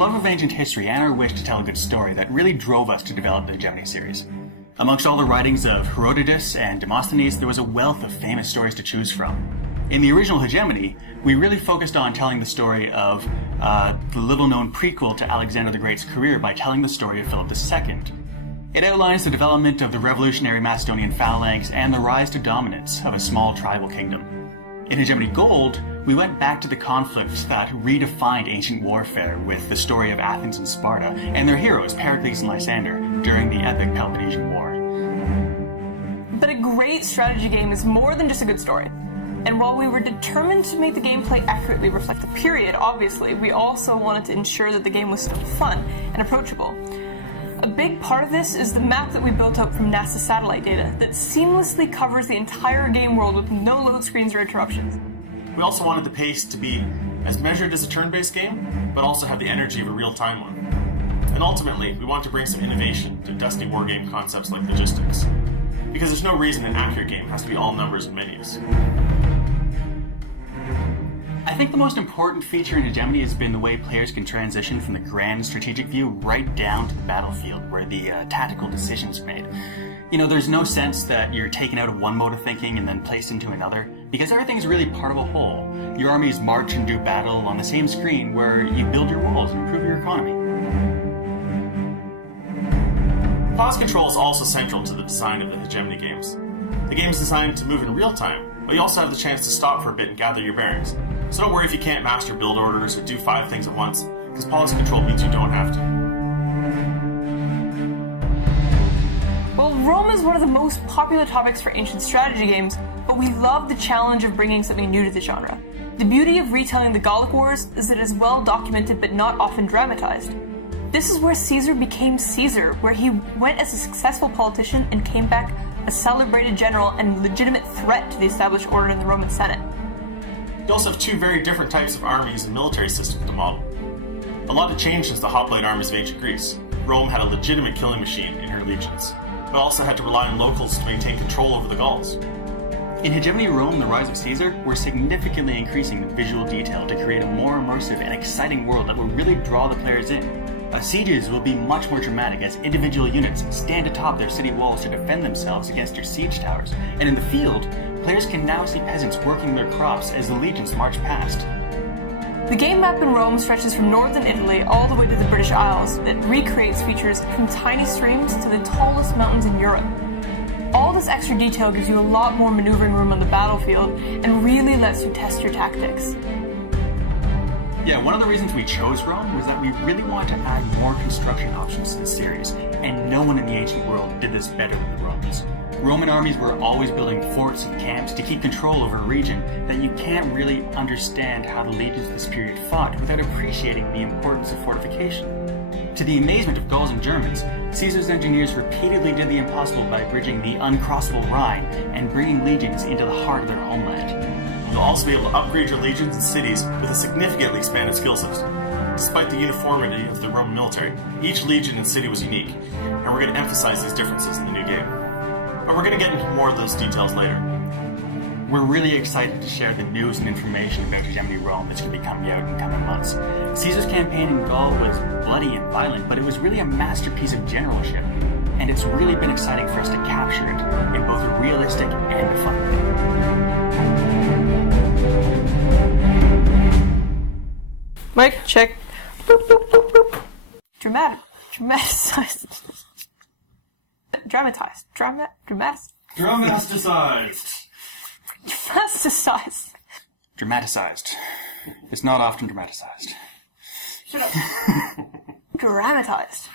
love of ancient history and our wish to tell a good story that really drove us to develop the Hegemony series. Amongst all the writings of Herodotus and Demosthenes, there was a wealth of famous stories to choose from. In the original Hegemony, we really focused on telling the story of the little-known prequel to Alexander the Great's career by telling the story of Philip II. It outlines the development of the revolutionary Macedonian phalanx and the rise to dominance of a small tribal kingdom. In Hegemony Gold, we went back to the conflicts that redefined ancient warfare with the story of Athens and Sparta and their heroes, Pericles and Lysander, during the epic Peloponnesian War. But a great strategy game is more than just a good story. And while we were determined to make the gameplay accurately reflect the period, obviously, we also wanted to ensure that the game was still fun and approachable. A big part of this is the map that we built out from NASA satellite data that seamlessly covers the entire game world with no load screens or interruptions. We also wanted the pace to be as measured as a turn-based game, but also have the energy of a real-time one. And ultimately, we want to bring some innovation to Destiny wargame concepts like logistics, because there's no reason an accurate game has to be all numbers and menus. I think the most important feature in Hegemony has been the way players can transition from the grand strategic view right down to the battlefield, where the tactical decisions are made. You know, there's no sense that you're taken out of one mode of thinking and then placed into another, because everything's really part of a whole. Your armies march and do battle on the same screen where you build your walls and improve your economy. Pause control is also central to the design of the Hegemony games. The game is designed to move in real time, but you also have the chance to stop for a bit and gather your bearings. So don't worry if you can't master build orders or do 5 things at once, because pause control means you don't have to. Well, Rome is one of the most popular topics for ancient strategy games, but we love the challenge of bringing something new to the genre. The beauty of retelling the Gallic Wars is that it is well documented but not often dramatized. This is where Caesar became Caesar, where he went as a successful politician and came back a celebrated general and legitimate threat to the established order in the Roman Senate. You also have 2 very different types of armies and military systems to model. A lot had changed since the hoplite armies of ancient Greece. Rome had a legitimate killing machine in her legions, but also had to rely on locals to maintain control over the Gauls. In Hegemony Rome, the Rise of Caesar, we're significantly increasing the visual detail to create a more immersive and exciting world that will really draw the players in. Sieges will be much more dramatic as individual units stand atop their city walls to defend themselves against your siege towers, and in the field, players can now see peasants working their crops as the legions march past. The game map in Rome stretches from northern Italy all the way to the British Isles that recreates features from tiny streams to the tallest mountains in Europe. All this extra detail gives you a lot more maneuvering room on the battlefield and really lets you test your tactics. Yeah, one of the reasons we chose Rome was that we really wanted to add more construction options to the series, and no one in the ancient world did this better than the Romans. Roman armies were always building forts and camps to keep control over a region that you can't really understand how the legions of this period fought without appreciating the importance of fortification. To the amazement of Gauls and Germans, Caesar's engineers repeatedly did the impossible by bridging the uncrossable Rhine and bringing legions into the heart of their homeland. You'll also be able to upgrade your legions and cities with a significantly expanded skill system. Despite the uniformity of the Roman military, each legion and city was unique, and we're going to emphasize these differences in the new game. But we're going to get into more of those details later. We're really excited to share the news and information about Hegemony Rome that's going to be coming out in coming months. Caesar's campaign in Gaul was bloody and violent, but it was really a masterpiece of generalship, and it's really been exciting for us to capture it in both a realistic and a fun way. Mic check. Boop, boop, boop, boop. Dramatized. Dramaticized. It's not often dramatized. Shut up. Dramatized.